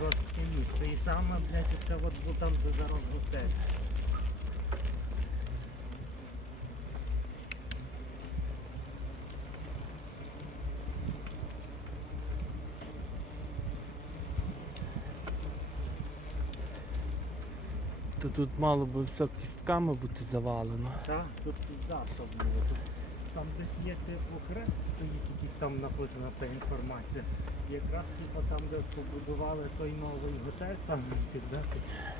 жорстке місце. І саме, блядь, це от бо там, де зараз готель. То тут мало би все кістками бути завалено. Так, тут пізда, що було. Тут, там десь є типу хрест, стоїть якийсь там написана та інформація. Якраз типу там, де побудували той новий готель, там пізда,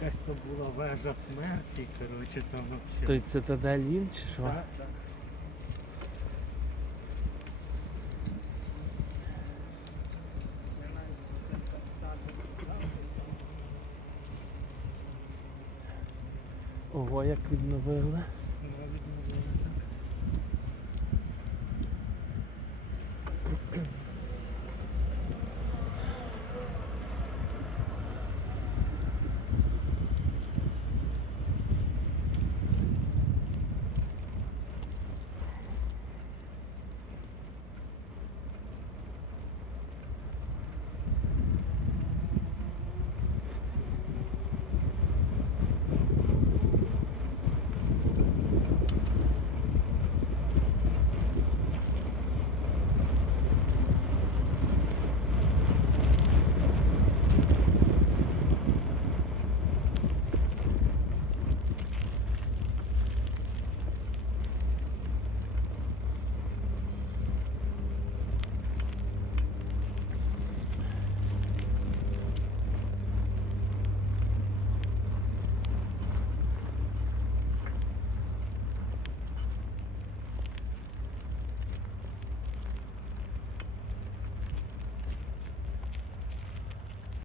якась то була вежа смерті, коротше, там вообще. Той цитадель чи що? Так, так. Ого, як відновили.